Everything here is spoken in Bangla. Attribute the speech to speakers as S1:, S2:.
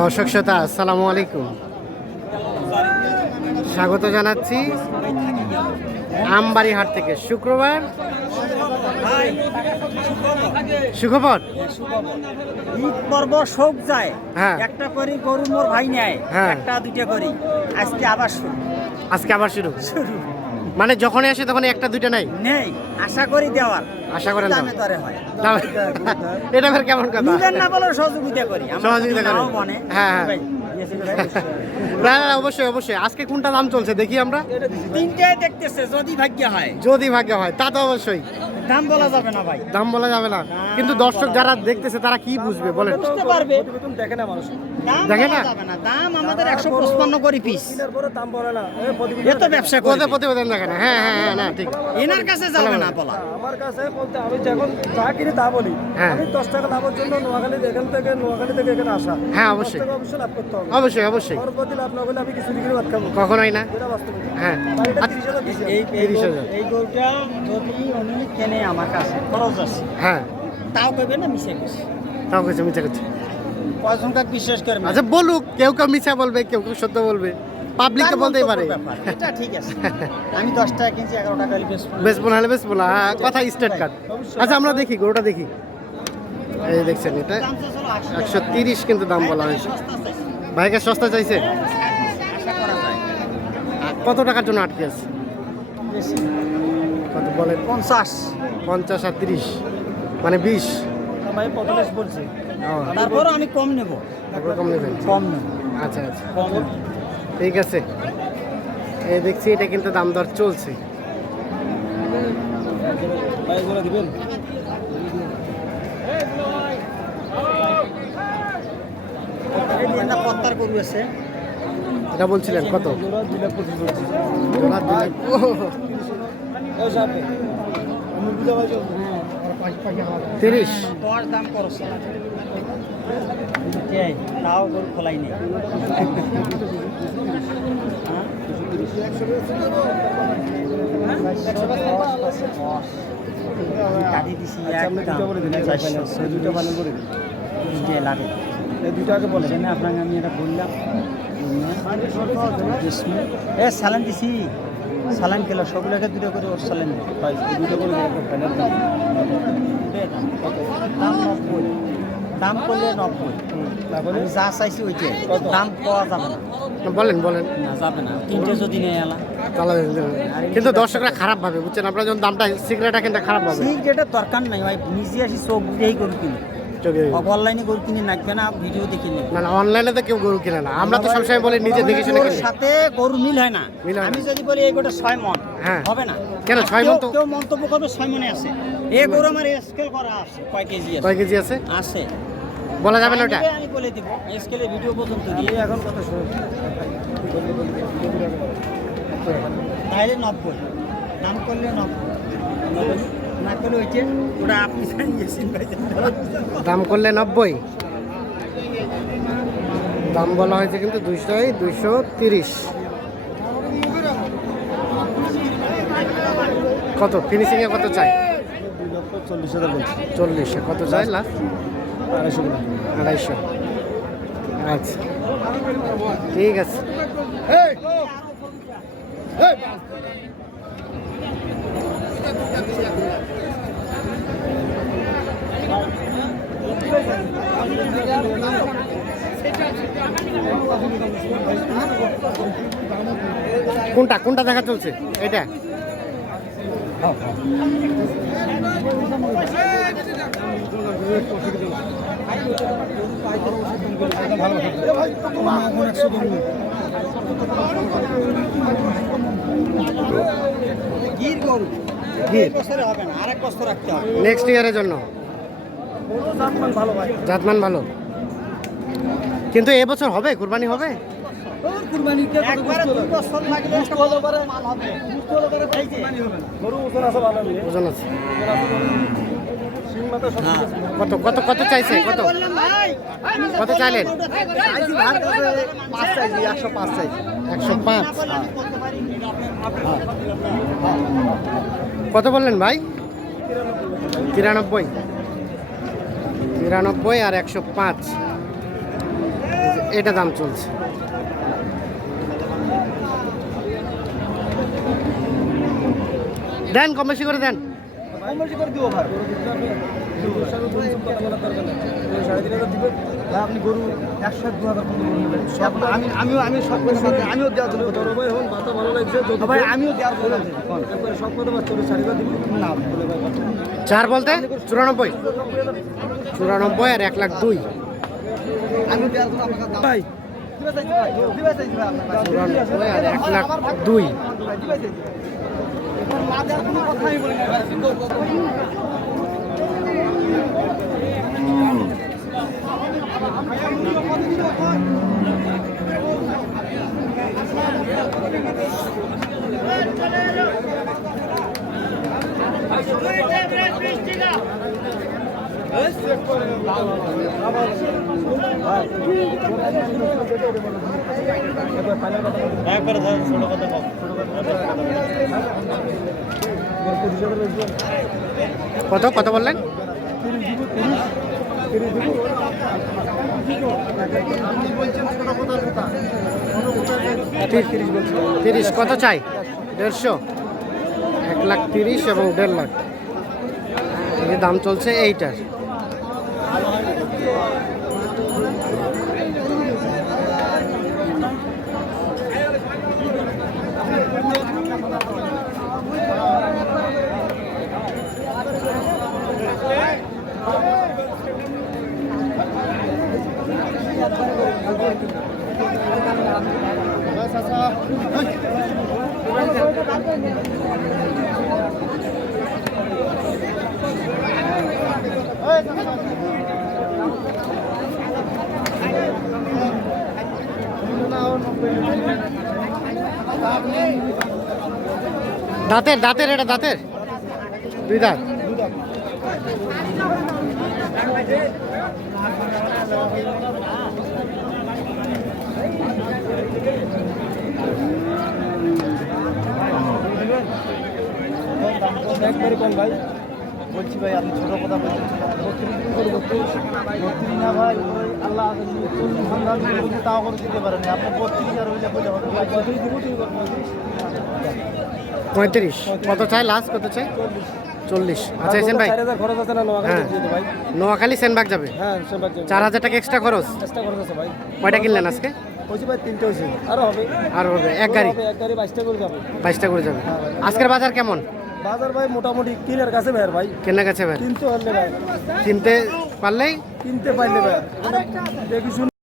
S1: দর্শক শ্রোতা আসসালামু আলাইকুম। স্বাগত জানাচ্ছি আমবাড়ি হাট থেকে। শুক্রবার? সুখবর?
S2: ঈদ পর্ব শোক যায়।
S1: হ্যাঁ।
S2: একটা করি গরু মোর ভাই নেয়
S1: হ্যাঁ।
S2: একটা দুইটা করি। আজকে আবার শুরু।
S1: আজকে আবার শুরু?
S2: শুরু।
S1: মানে যখনই আসে তখন একটা দুইটা নাই
S2: নেই আশা করি দেওয়ার।
S1: আশা করেন
S2: দামে দরে হয়।
S1: এটা ফের কেমন কথা?
S2: নিবেন না বলে সহযোগিতা করি।
S1: সহযোগিতা করেন।
S2: মনে।
S1: হ্যাঁ, হ্যাঁ। না না, অবশ্যই অবশ্যই। আজকে কোনটা দাম চলছে দেখি আমরা।
S2: তিনটায় দেখতেছে যদি ভাগ্য হয়।
S1: যদি ভাগ্য হয় তা তো অবশ্যই।
S2: দাম বলা যাবে না ভাই।
S1: দাম বলা যাবে না। কিন্তু দর্শক যারা দেখতেছে তারা কি বুঝবে? বলেন।
S2: বুঝতে পারবে।
S3: দেখে না মানুষ।
S1: দেখে না?
S2: দাম আমাদের একশো পঁচপান্ন করে পিস
S3: দাম বলে না। এ
S2: তো ব্যবসা করে
S1: প্রতিবেদন দেখে না। হ্যাঁ হ্যাঁ হ্যাঁ না ঠিক।
S2: এনার কাছে যাবে না বলা।
S3: আমার কাছে বলতে আমি যখন যা কিনি তা বলি
S1: হ্যাঁ।
S3: আমি দশ টাকা লাভের জন্য নোয়াখালী এখান থেকে নোয়াখালী থেকে এখানে আসা।
S1: হ্যাঁ অবশ্যই।
S3: অবশ্যই লাভ করতে হবে।
S1: অবশ্যই অবশ্যই।
S3: পরবর্তী লাভ না করলে আমি কিছু ভাত খাব।
S1: কখনোই না। হ্যাঁ।
S2: এই গরুটা যদি উনি কেনে আমার কাছে। খরচ আছে।
S1: হ্যাঁ।
S2: তাও কেবে না মিশে গেছে?
S1: তাও কিছু মিথ্যা করছে
S2: কয়জন কাক বিশ্বাস করবে
S1: আচ্ছা বলুক কেউ কেউ মিথ্যা বলবে কেউ কেউ সত্য বলবে। পাবলিককে বলতেই পারে।
S2: ব্যাপার। এটা ঠিক আছে। আমি দশ টাকা কিনছি এগারো টাকা বেশ
S1: বেশ বলা হলে বেশ বলা হ্যাঁ, কথা স্টেট কার্ড। আচ্ছা আমরা দেখি গরুটা দেখি। এই দেখছেন এটা একশো তিরিশ কিন্তু দাম বলা হয়েছে। ভাইকে সস্তা চাইছে।
S2: করা
S1: কত টাকার জন্য আটকে আছে?
S2: বেশি।
S1: কত বলেন
S2: পঞ্চাশ।
S1: পঞ্চাশ আর তিরিশ। মানে বিশ।
S3: ভাই পঁয়তাল্লিশ বলছি।
S2: তারপর আমি কম নেব।
S1: কম নেবেন?
S2: কম নেব।
S1: আচ্ছা আচ্ছা।
S2: কম
S1: ঠিক আছে। এই দেখছি এটা কিন্তু দাম দর চলছে।
S3: দিবেন?
S1: এটা বলছিলেন কত? তিরিশ।
S2: দশ দাম করছে। এই, তাও গরু খোলাই নেই দিছি একদম
S3: দুটো ফাইনাল করে
S2: লাগে
S3: দুটো আগে বলে
S2: আপনাকে আমি এটা বললাম। এ সালান দিছি। সালান কিলো সবগুলোকে দুটো করে ওর সালান
S3: ভাই দুটো করে দাম
S2: দাম। দাম নব্বই। দাম করলে নব্বই।
S3: তারপরে?
S2: যা চাইছি ওইটাই? দাম পাওয়া যাবে না।
S1: বলেন বলেন।
S2: না যাবে না। তিনটে যদি নেই এলা।
S1: কিন্তু দর্শকরা খারাপ ভাবে বুঝছেন? আপনারা যখন দামটা সিগারেট কিন্তু খারাপ ভাবে।
S2: ঠিক যেটা দরকার নাই ভাই। নিজে আসি চোখ দিয়েই গরু কিনি অনলাইনে গরু কিনে নাচবে না ভিডিও দেখে নেবে
S1: না না অনলাইনে তো কেউ গরু কিনে না। আমরা তো সবসময় বলি নিজে দেখে শুনে কিনি।
S2: সাথে গরু মিল হয় না।
S1: মিল
S2: আমি যদি বলি এই গোটা ছয় মন
S1: হ্যাঁ।
S2: হবে না।
S1: কেন, ছয় মণ
S2: কেউ-
S1: তো-
S2: কেউ মন্তব্য করবে ছয় মনে আছে। এ গরু আমার স্কেল করা আছে কয় কেজি আছে?
S1: কয় কেজি আছে?
S2: আছে।
S1: বলা যাবে না ওটা?
S2: আমি বলে দিব স্কেলে ভিডিও পর্যন্ত দিয়ে
S3: এখন কত শুনুন।
S2: তাহলে নব্বই। নাম করলে নব্বই।
S1: দাম করলে নব্বই। দাম বলা হয়েছে কিন্তু দুইশো দুইশো তিরিশ। কত? ফিনিশিং এ কত চাই?
S3: চল্লিশ হাজার
S1: চল্লিশে কত চাই? লাস্ট
S3: আড়াইশো।
S1: আড়াইশো আচ্ছা। ঠিক আছে। কোনটা কোনটা দেখা চলছে? এটা নেক্সট ইয়ারের জন্য? জাতমান ভালো। কিন্তু এবছর হবে কুরবানি হবে
S2: হ্যাঁ।
S1: কত কত কত চাইছে কত কত চাইলেন?
S2: একশো পাঁচ।
S1: একশো পাঁচ কত বললেন ভাই তিরানব্বই বিরানব্বই আর একশো পাঁচ এটা দাম চলছে। দেন কম বেশি করে দেন।
S4: আপনি গরু একশো দু হাজার আমি আমিও আমি সব আমিও দেওয়া দিল
S3: ভাই হন মাথা ভালো লাগছে
S4: ভাই আমিও দেওয়ার
S3: সব কথা
S4: না
S1: চার বলতে? চুরানব্বই। চুরানব্বই আর এক লাখ দুই
S4: আমি দেওয়ার জন্য আপনার কাছে
S3: ভাই।
S1: এক লাখ দুই
S4: দিবে চাইছি না দেওয়ার কোনো কথাই বলি না ভাই
S1: কত কত বললেন? তিরিশ কত চাই? দেড়শো। এক লাখ তিরিশ এবং দেড় লাখ। দাম চলছে এইটার। আলো হয় না দাঁতের দাঁতের এটা দাঁতের দুই দাঁত
S3: ভাই
S4: বলছি ভাই আপনি ছোট কথা বলছেন না ভাই আল্লাহ চল্লিশ তাও করে দিতে পারেন আপনি বত্রিশ আর হইলে বলে হবে।
S3: পঁয়ত্রিশ।
S1: কত চাই লাস্ট কত চাই? চল্লিশ। আচ্ছা এসেন ভাই।
S3: খরচ আছে না নোয়াখালী
S1: হ্যাঁ।
S3: ভাই।
S1: নোয়াখালী সেনবাগ যাবে?
S3: হ্যাঁ সেবার যাবে।
S1: চার হাজার টাকা এক্সট্রা খরচ?
S3: খরচ আছে ভাই।
S1: কয়টা কিনলেন আজকে?
S3: আরও হবে।
S1: আর হবে। এক গাড়ি?
S3: এক গাড়ি বাইশটা করে যাবে।
S1: বাইশটা করে যাবে। আজকের বাজার কেমন?
S3: বাজার ভাই মোটামুটি কিনের কাছে ভাই ভাই।
S1: কেনা কাছে ভাই
S3: কিনতে হলে ভাই।
S1: কিনতে পারলেই?
S3: কিনতে পারলে ভাই। দেখি